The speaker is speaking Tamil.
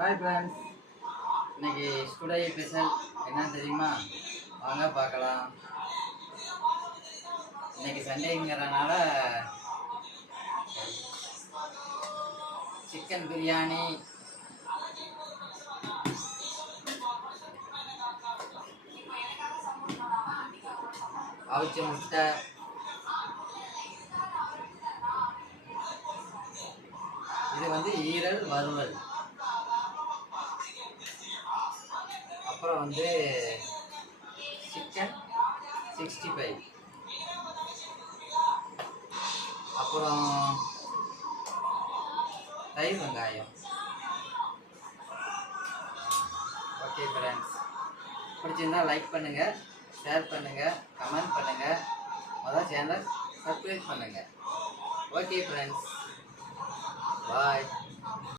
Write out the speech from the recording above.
ஹாய் ஃப்ரெண்ட்ஸ், இன்னைக்கு டுடே ஸ்பெஷல் என்ன தெரியுமா? வாங்க பார்க்கலாம். இன்னைக்கு சண்டேங்கிறனால சிக்கன் பிரியாணி, அவிச்ச முட்டை, இது ஈரல் வறுவல், அப்புறம் சிக்கன் 65, அப்புறம் தயிர் வெங்காயம். ஓகே ஃப்ரெண்ட்ஸ், பிடிச்சிருந்தா லைக் பண்ணுங்கள், ஷேர் பண்ணுங்கள், கமெண்ட் பண்ணுங்கள், மொதல் சேனல் சப்ஸ்கிரைப் பண்ணுங்கள். ஓகே ஃப்ரெண்ட்ஸ், பாய்.